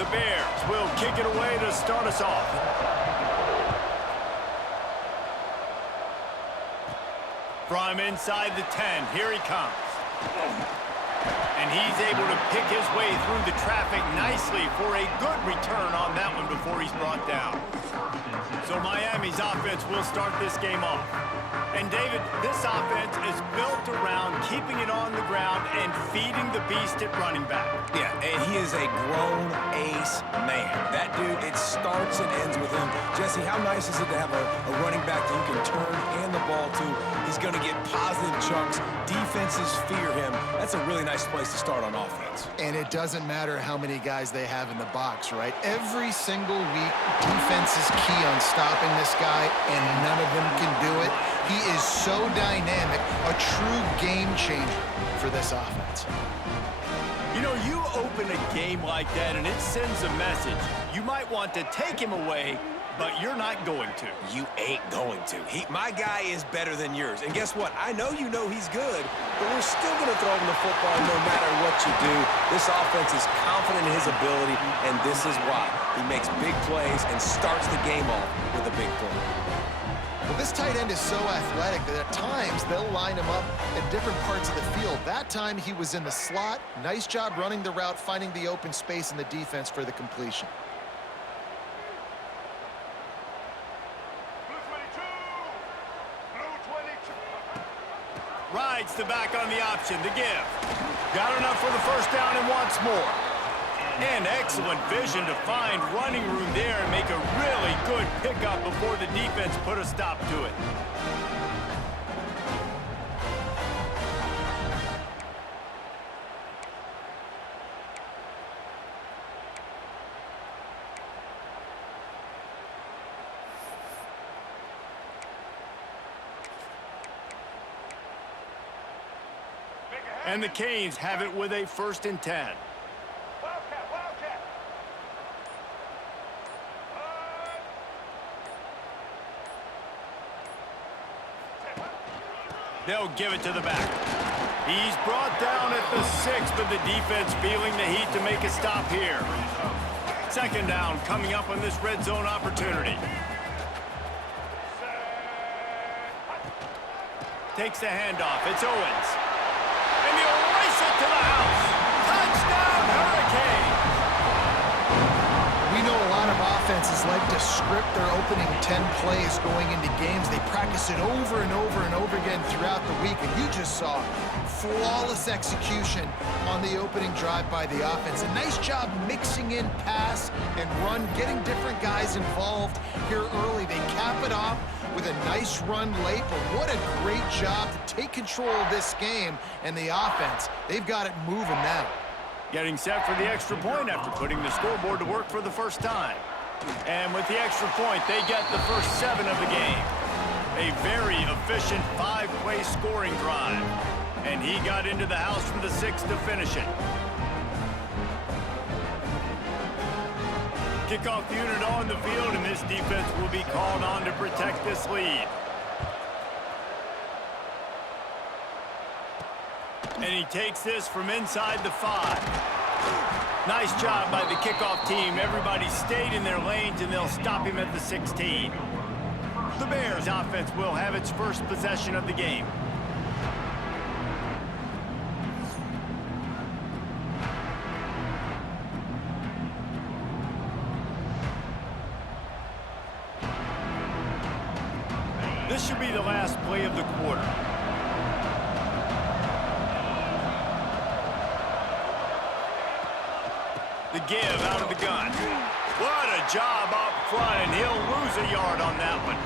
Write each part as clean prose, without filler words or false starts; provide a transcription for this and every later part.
The Bears will kick it away to start us off. From inside the 10, here he comes. And he's able to pick his way through the traffic nicely for a good return on that one before he's brought down. So Miami's offense will start this game off. And David, this offense is built around keeping it on the ground and feeding the beast at running back. Yeah, and he is a grown ace man. That dude, it starts and ends with him. Jesse, how nice is it to have a running back that you can turn and the ball to? He's going to get positive chunks. Defenses fear him. That's a really nice place to start on offense. And it doesn't matter how many guys they have in the box, right? Every single week, defense is key on stopping this guy, and none of them can do it. He is so dynamic, a true game changer for this offense. You know, you open a game like that and it sends a message. You might want to take him away, but you're not going to. You ain't going to. My guy is better than yours. And guess what? I know you know he's good, but we're still going to throw him the football no matter what you do. This offense is confident in his ability, and this is why. He makes big plays and starts the game off with a big play. Well, this tight end is so athletic that at times they'll line him up in different parts of the field. That time he was in the slot. Nice job running the route, finding the open space in the defense for the completion. Rides the back on the option, the give. Got enough for the first down and wants more. And excellent vision to find running room there and make a really good pickup before the defense put a stop to it. And the Canes have it with a 1st and 10. They'll give it to the back. He's brought down at the 6, but the defense feeling the heat to make a stop here. 2nd down coming up on this red zone opportunity. Takes the handoff. It's Owens. And he'll race it to the house. Touchdown, Hurricanes! We know a lot of offenses like to script their opening 10 plays going into games. They practice it over and over and over again throughout the week, and you just saw flawless execution on the opening drive by the offense. A nice job mixing in pass and run, getting different guys involved here early. They cap it off with a nice run late, but what a great job to take control of this game and the offense. They've got it moving now. Getting set for the extra point after putting the scoreboard to work for the first time. And with the extra point, they get the first 7 of the game. A very efficient 5-play scoring drive. And he got into the house from the 6 to finish it. Kickoff unit on the field, and this defense will be called on to protect this lead. And he takes this from inside the 5. Nice job by the kickoff team. Everybody stayed in their lanes, and they'll stop him at the 16. The Bears offense will have its first possession of the game. This should be the last play of the quarter. The give out of the gun. What a job up front, and he'll lose a yard on that one.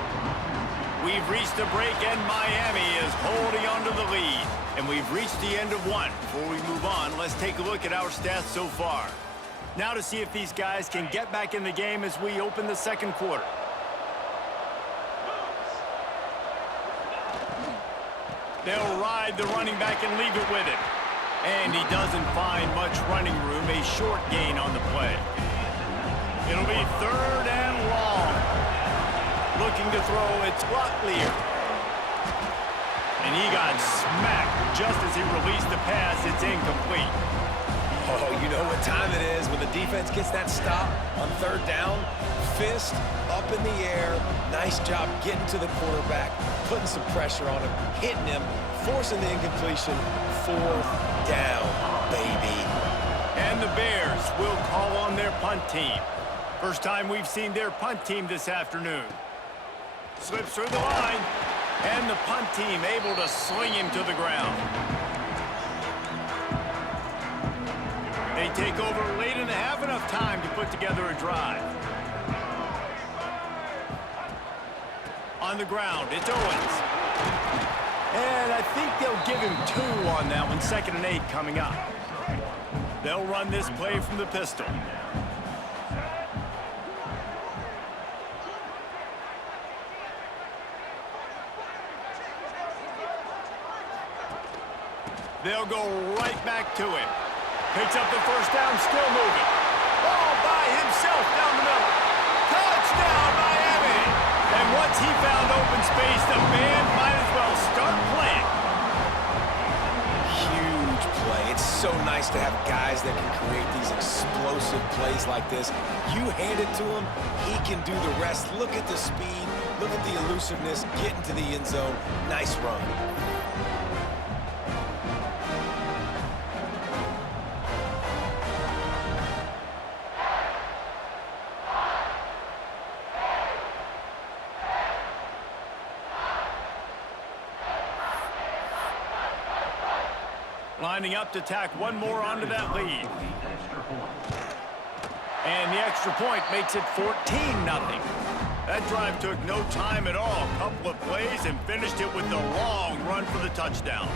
We've reached a break, and Miami is holding on to the lead. And we've reached the end of one. Before we move on, let's take a look at our stats so far. Now to see if these guys can get back in the game as we open the second quarter. They'll ride the running back and leave it with him. And he doesn't find much running room, a short gain on the play. It'll be 3rd and long. Looking to throw, it's Locklear. And he got smacked just as he released the pass. It's incomplete. Oh, you know what time it is when the defense defense gets that stop on third down, fist up in the air. Nice job getting to the quarterback, putting some pressure on him, hitting him, forcing the incompletion. Fourth down, baby. And the Bears will call on their punt team. First time we've seen their punt team this afternoon. Slips through the line, and the punt team able to sling him to the ground. They take over late and have enough time to put together a drive. On the ground, it's Owens. And I think they'll give him 2 on that one. 2nd and 8 coming up. They'll run this play from the pistol. They'll go right back to him. Picks up the first down, still moving. All by himself down the middle. Touchdown, Miami! And once he found open space, the band might as well start playing. Huge play. It's so nice to have guys that can create these explosive plays like this. You hand it to him, he can do the rest. Look at the speed. Look at the elusiveness. Get into the end zone. Nice run. Lining up to tack one more onto that lead. And the extra point makes it 14-0. That drive took no time at all. A couple of plays and finished it with the long run for the touchdown.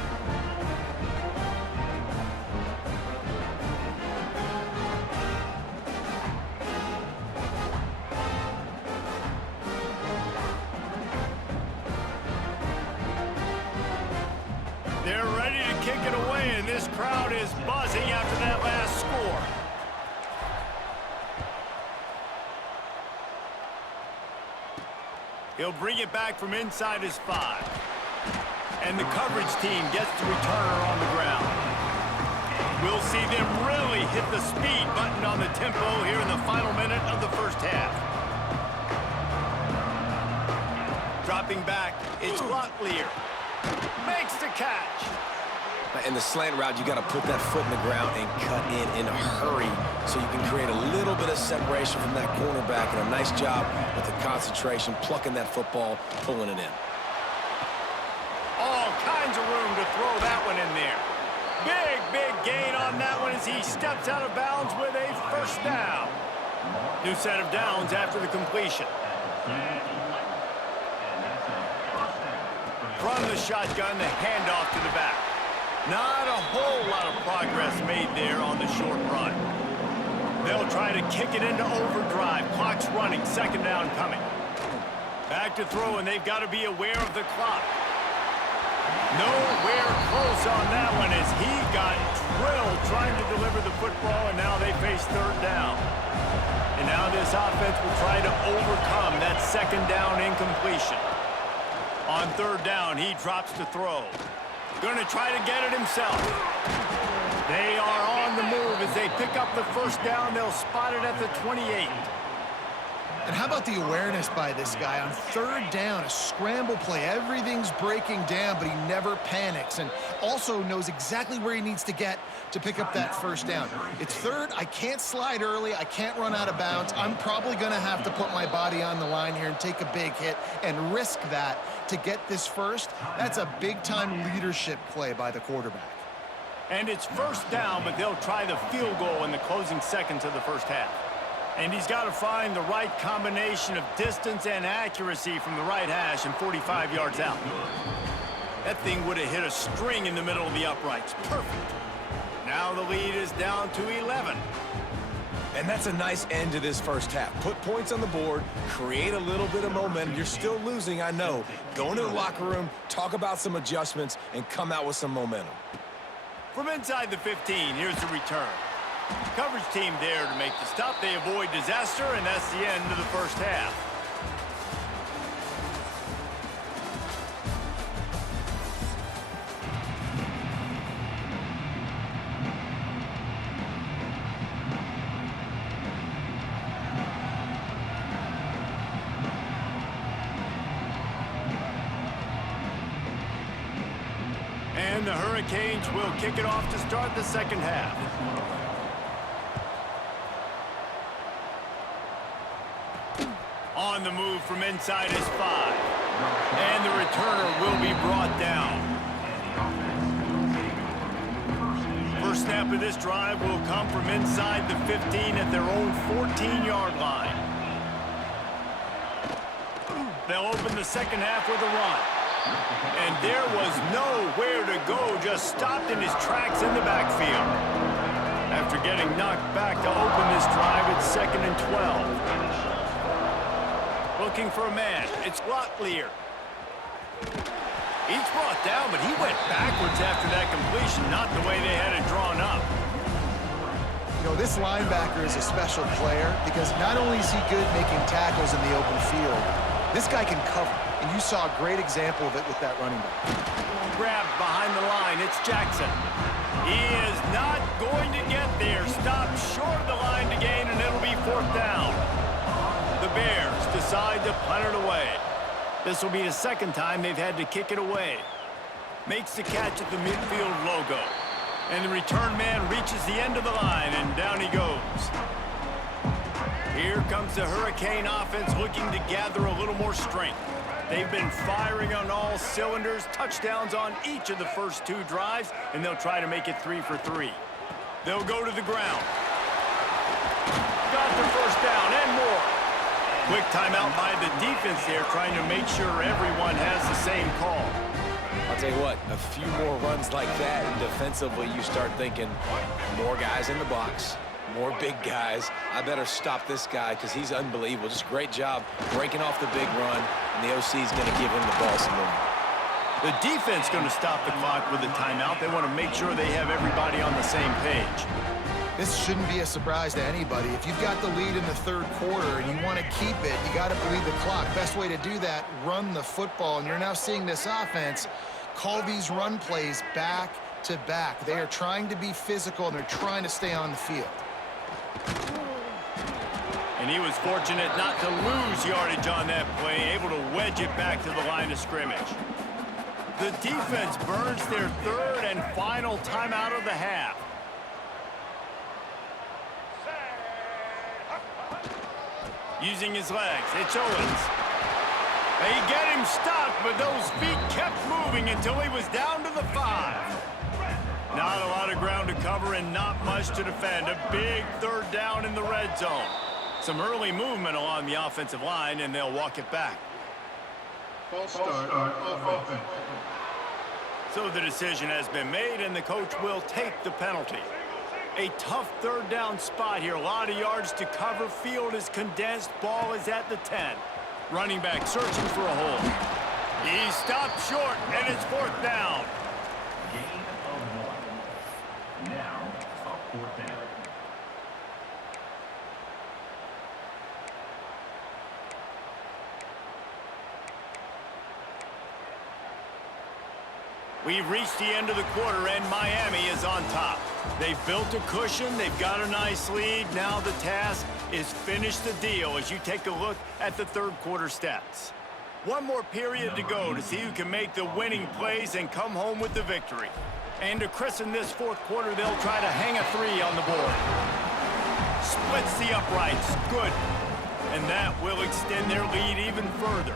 They're ready to kick it away, and this crowd is buzzing after that last score. He'll bring it back from inside his 5. And the coverage team gets the returner on the ground. We'll see them really hit the speed button on the tempo here in the final minute of the first half. Dropping back, it's Locklear. Makes the catch. In the slant route, you got to put that foot in the ground and cut in a hurry so you can create a little bit of separation from that cornerback, and a nice job with the concentration, plucking that football, pulling it in. All kinds of room to throw that one in there. Big gain on that one as he steps out of bounds with a first down. New set of downs after the completion. From the shotgun, the handoff to the back. Not a whole lot of progress made there on the short run. They'll try to kick it into overdrive. Clock's running, 2nd down coming. Back to throw, and they've got to be aware of the clock. Nowhere close on that one as he got drilled trying to deliver the football, and now they face 3rd down. And now this offense will try to overcome that 2nd down incompletion. On 3rd down, he drops to throw. Going to try to get it himself. They are on the move as they pick up the first down. They'll spot it at the 28. And how about the awareness by this guy on 3rd down, a scramble play. Everything's breaking down, but he never panics and also knows exactly where he needs to get to pick up that first down. It's 3rd. I can't slide early. I can't run out of bounds. I'm probably going to have to put my body on the line here and take a big hit and risk that to get this first. That's a big-time leadership play by the quarterback. And it's 1st down, but they'll try the field goal in the closing seconds of the first half. And he's got to find the right combination of distance and accuracy from the right hash and 45 yards out. That thing would have hit a string in the middle of the uprights. Perfect. Now the lead is down to 11. And that's a nice end to this first half. Put points on the board, create a little bit of momentum. You're still losing, I know. Go into the locker room, talk about some adjustments, and come out with some momentum. From inside the 15, here's the return. Coverage team there to make the stop. They avoid disaster, and that's the end of the first half. And the Hurricanes will kick it off to start the second half. On the move from inside his 5. And the returner will be brought down. First snap of this drive will come from inside the 15 at their own 14-yard line. They'll open the second half with a run. And there was nowhere to go, just stopped in his tracks in the backfield. After getting knocked back to open this drive, it's 2nd and 12. Looking for a man, it's Locklear. He's brought down, but he went backwards after that completion, not the way they had it drawn up. You know, this linebacker is a special player because not only is he good making tackles in the open field, this guy can cover. And you saw a great example of it with that running back. Grabbed behind the line, it's Jackson. He is not going to get there. Stopped short of the line to gain, and it'll be 4th down. The Bears decide to punt it away. This will be the second time they've had to kick it away. Makes the catch at the midfield logo. And the return man reaches the end of the line, and down he goes. Here comes the Hurricane offense looking to gather a little more strength. They've been firing on all cylinders, touchdowns on each of the first 2 drives, and they'll try to make it 3 for 3. They'll go to the ground. Got the first down and more. Quick timeout by the defense there, trying to make sure everyone has the same call. I'll tell you what, a few more runs like that, and defensively you start thinking more guys in the box, more big guys. I better stop this guy because he's unbelievable. Just great job breaking off the big run, and the OC is going to give him the ball some more. The defense going to stop the clock with a timeout. They want to make sure they have everybody on the same page. This shouldn't be a surprise to anybody. If you've got the lead in the 3rd quarter and you want to keep it, you got to bleed the clock. Best way to do that, run the football. And you're now seeing this offense call these run plays back to back. They are trying to be physical, and they're trying to stay on the field. And he was fortunate not to lose yardage on that play, able to wedge it back to the line of scrimmage. The defense burns their 3rd and final timeout of the half. Using his legs, it's Owens. They get him stopped, but those feet kept moving until he was down to the 5. Not a lot of ground to cover and not much to defend. A big 3rd down in the red zone. Some early movement along the offensive line, and they'll walk it back. False start on offense. So the decision has been made, and the coach will take the penalty. A tough 3rd down spot here. A lot of yards to cover. Field is condensed. Ball is at the 10. Running back searching for a hole. He stopped short, and it's 4th down. Gain of 1. Now, a 4th down. We've reached the end of the quarter, and Miami is on top. They've built a cushion. They've got a nice lead. Now the task is finish the deal as you take a look at the 3rd quarter stats. One more period to go to see who can make the winning plays and come home with the victory. And to christen this 4th quarter, they'll try to hang a 3 on the board. Splits the uprights. Good. And that will extend their lead even further.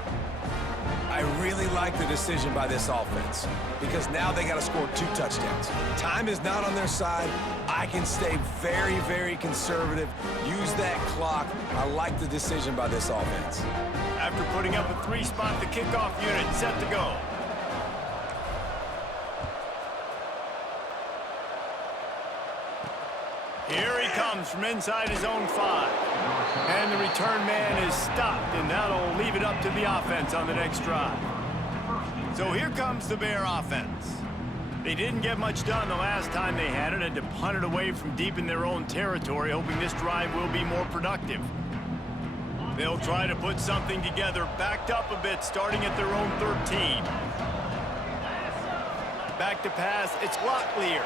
I really like the decision by this offense because now they got to score 2 touchdowns. Time is not on their side. I can stay very, very conservative, use that clock. I like the decision by this offense. After putting up a 3-spot, the kickoff unit set to go. Here he comes from inside his own 5. And the return man is stopped, and that'll leave it up to the offense on the next drive. So here comes the Bear offense. They didn't get much done the last time they had it, and to punt it away from deep in their own territory, hoping this drive will be more productive. They'll try to put something together, backed up a bit, starting at their own 13. Back to pass, it's Locklear.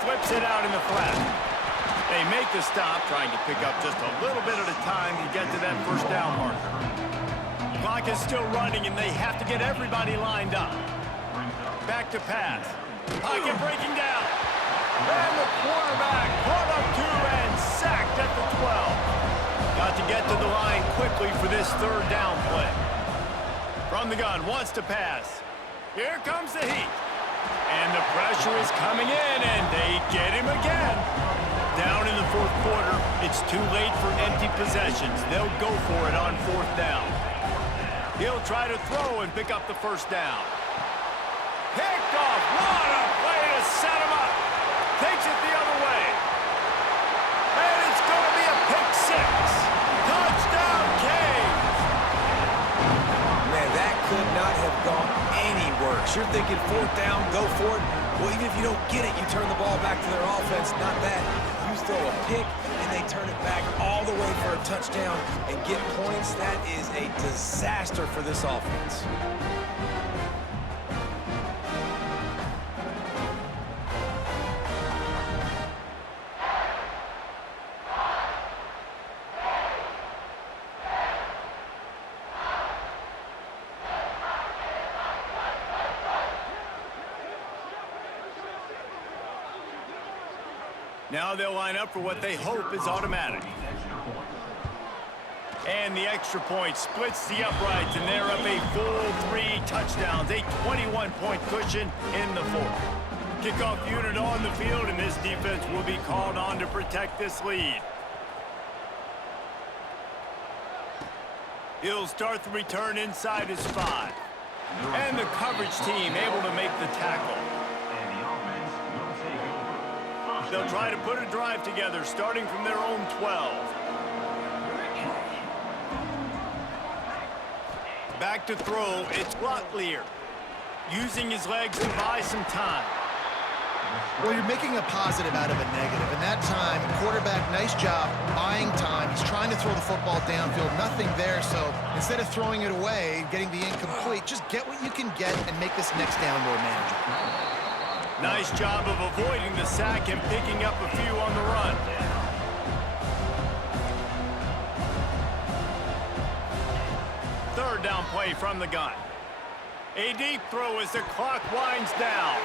Flips it out in the flat. They make the stop, trying to pick up just a little bit at a time to get to that 1st down marker. Clock is still running, and they have to get everybody lined up. Back to pass. Pocket breaking down. And the quarterback brought up 2 and sacked at the 12. Got to get to the line quickly for this third down play. From the gun, wants to pass. Here comes the heat. And the pressure is coming in, and they get him again. Down in the fourth quarter, it's too late for empty possessions. They'll go for it on fourth down. He'll try to throw and pick up the first down. Picked off. What a play to set him up. Takes it the other way. And it's going to be a pick 6. Touchdown, Canes. Man, that could not have gone any worse. You're thinking fourth down, go for it. Well, even if you don't get it, you turn the ball back to their offense. Not that. You throw a pick, and they turn it back all the way for a touchdown and get points. That is a disaster for this offense. Now they'll line up for what they hope is automatic. And the extra point splits the uprights, and they're up a full 3 touchdowns, a 21-point cushion in the fourth. Kickoff unit on the field, and this defense will be called on to protect this lead. He'll start the return inside his 5. And the coverage team able to make the tackle. They'll try to put a drive together, starting from their own 12. Back to throw, it's Locklear. Using his legs to buy some time. Well, you're making a positive out of a negative. And that time, quarterback, nice job buying time. He's trying to throw the football downfield. Nothing there, so instead of throwing it away, getting the incomplete, just get what you can get and make this next down more manageable. Nice job of avoiding the sack and picking up a few on the run. Third down play from the gun. A deep throw as the clock winds down.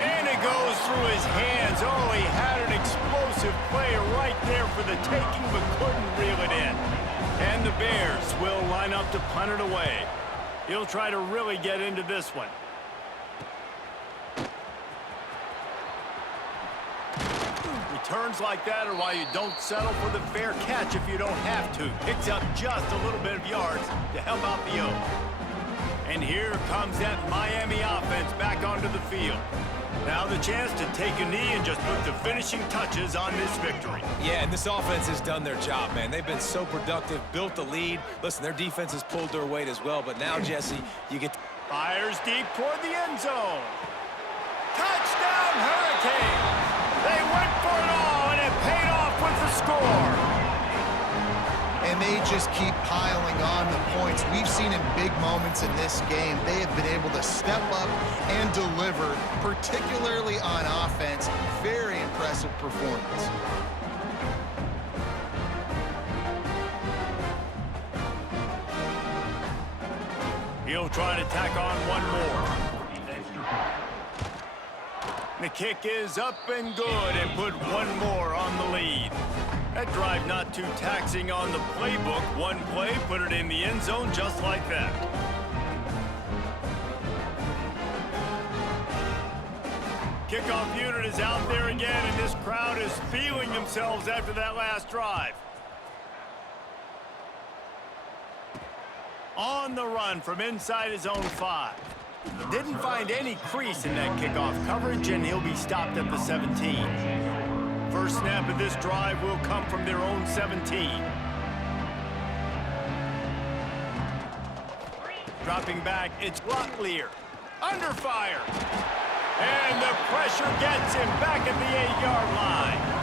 And it goes through his hands. Oh, he had an explosive play right there for the taking, but couldn't reel it in. And the Bears will line up to punt it away. He'll try to really get into this one. Returns like that are why you don't settle for the fair catch if you don't have to. Picks up just a little bit of yards to help out the O. And here comes that Miami offense back onto the field. Now the chance to take a knee and just put the finishing touches on this victory. Yeah, and this offense has done their job, man. They've been so productive, built the lead. Listen, their defense has pulled their weight as well, but now, Jesse, you get... Fires deep toward the end zone. Touchdown, Hurricanes! They went for it all, and it paid off with the score. And they just keep piling on the points. We've seen in big moments in this game, they have been able to step up and deliver, particularly on offense. Very impressive performance. He'll try to tack on one more. The kick is up and good, and put one more on the lead. That drive not too taxing on the playbook. One play, put it in the end zone just like that. Kickoff unit is out there again, and this crowd is feeling themselves after that last drive. On the run from inside his own 5. Didn't find any crease in that kickoff coverage, and he'll be stopped at the 17. First snap of this drive will come from their own 17. Dropping back, it's Locklear. Under fire. And the pressure gets him back at the 8-yard line.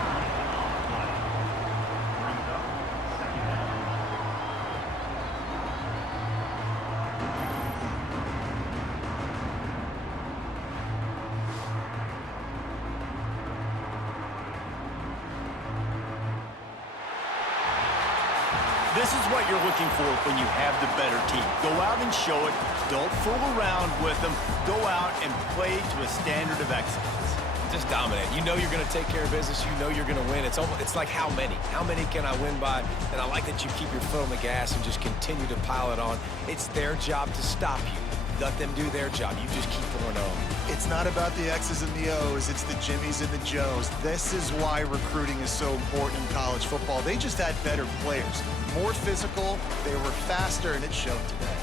This is what you're looking for when you have the better team. Go out and show it. Don't fool around with them. Go out and play to a standard of excellence. Just dominate. You know you're going to take care of business. You know you're going to win. It's like how many? How many can I win by? And I like that you keep your foot on the gas and just continue to pile it on. It's their job to stop you. Let them do their job. You just keep going on. It's not about the X's and the O's. It's the Jimmies and the Joes. This is why recruiting is so important in college football. They just had better players. More physical, they were faster, and it showed today.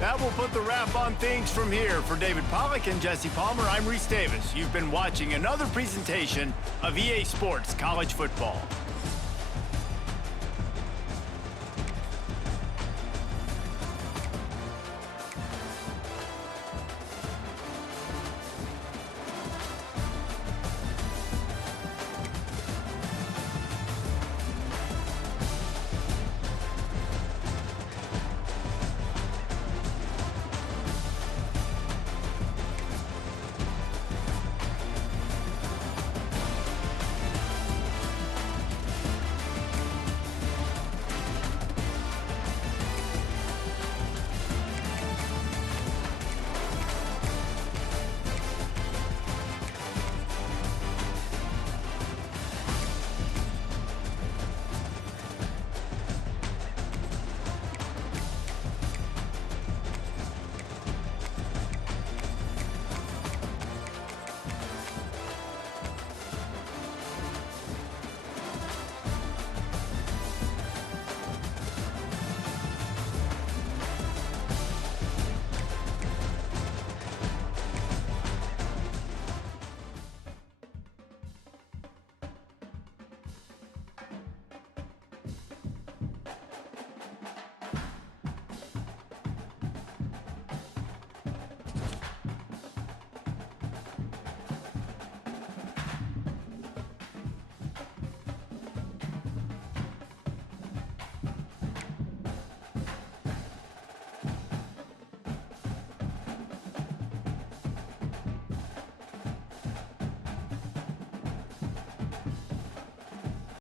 That will put the wrap on things from here. For David Pollack and Jesse Palmer, I'm Reese Davis. You've been watching another presentation of EA Sports College Football.